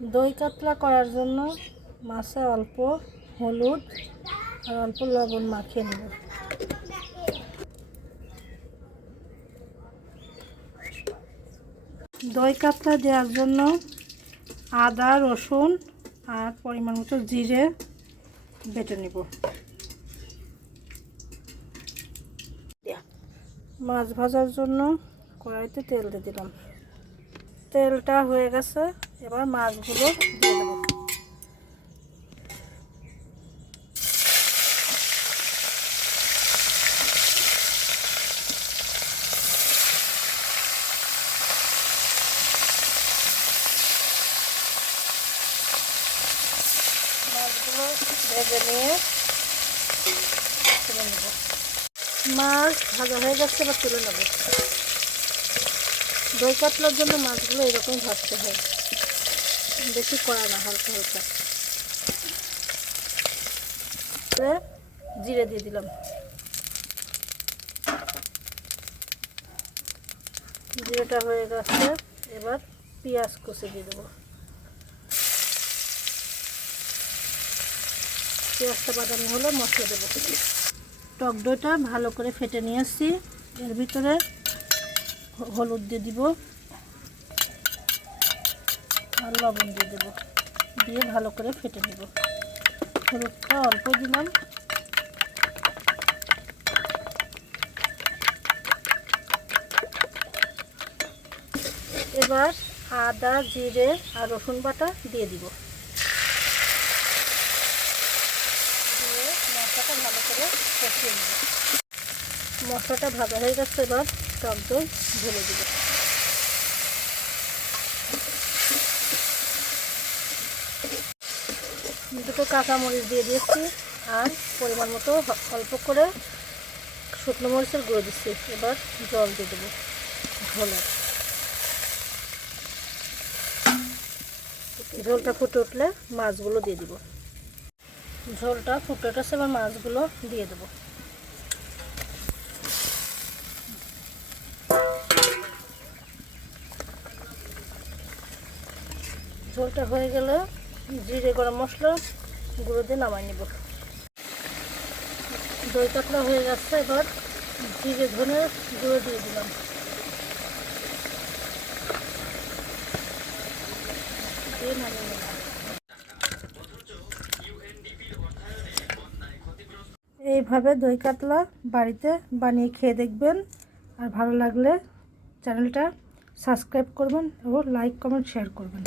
দই কাতলা করার জন্য মাছে অল্প হলুদ আর অল্প লবণ মাখিয়ে নেব। দই কাতলা দেওয়ার জন্য আদা রসুন আর পরিমাণ মতো জিরে বেটে নেব। মাছ ভাজার জন্য কড়াইতে তেল দিয়ে দিলাম। তেলটা হয়ে গেছে, এবার মাছগুলো দিয়ে দেব। মাছগুলো ভেজে নিয়ে তুলে নেব। মাছ ভাজা হয়ে যাচ্ছে, এবার তুলে নেব। দই কাতলার জন্য মাছগুলো এরকম ভাজতে হয়, বেশি কড়া না, হালকা হালকা। জিরে দিয়ে দিলাম। জিরেটা হয়ে গেছে, এবার পেঁয়াজ কুচি দিয়ে দেবো। পেঁয়াজটা বাদামি হলে মশলা দেবো। টক দইটা ভালো করে ফেটে নিয়ে আসছি, এর ভিতরে হলুদ দিয়ে দিব আর লবণ দিয়ে দেব, দিয়ে ভালো করে ফেটে নেব। হলুদটা অল্প দিলাম। এবার আদা জিরে আর রসুন বাটা দিয়ে দিব, দিয়ে মশলাটা ভালো করে কষিয়ে নেব। মশলাটা ভাজা হয়ে গেছে, এবার টক দই ঢেলে দিব। দুটো কাঁচামরিচ দিয়ে দিয়েছি আর পরিমাণ মতো অল্প করে শুকনো মরিচের গুঁড়ো দিচ্ছি। এবার জল দিয়ে দেবো ঝোলের। ঝোলটা ফুটে উঠলে মাছগুলো দিয়ে দিব। ঝোলটা ফুটে উঠেছে, এবার মাছগুলো দিয়ে দেবো। ঝোলটা হয়ে গেলে জিরে গরম মশলা গুঁড়ো দিয়ে নামাই নেব। দই কাতলা হয়ে যাচ্ছে, এবার জিরে ধনে গুঁড়ো দিয়ে দিলাম। দিয়ে নামিয়ে নিলাম। এইভাবে দই কাতলা বাড়িতে বানিয়ে খেয়ে দেখবেন, আর ভালো লাগলে চ্যানেলটা সাবস্ক্রাইব করবেন এবং লাইক কমেন্ট শেয়ার করবেন।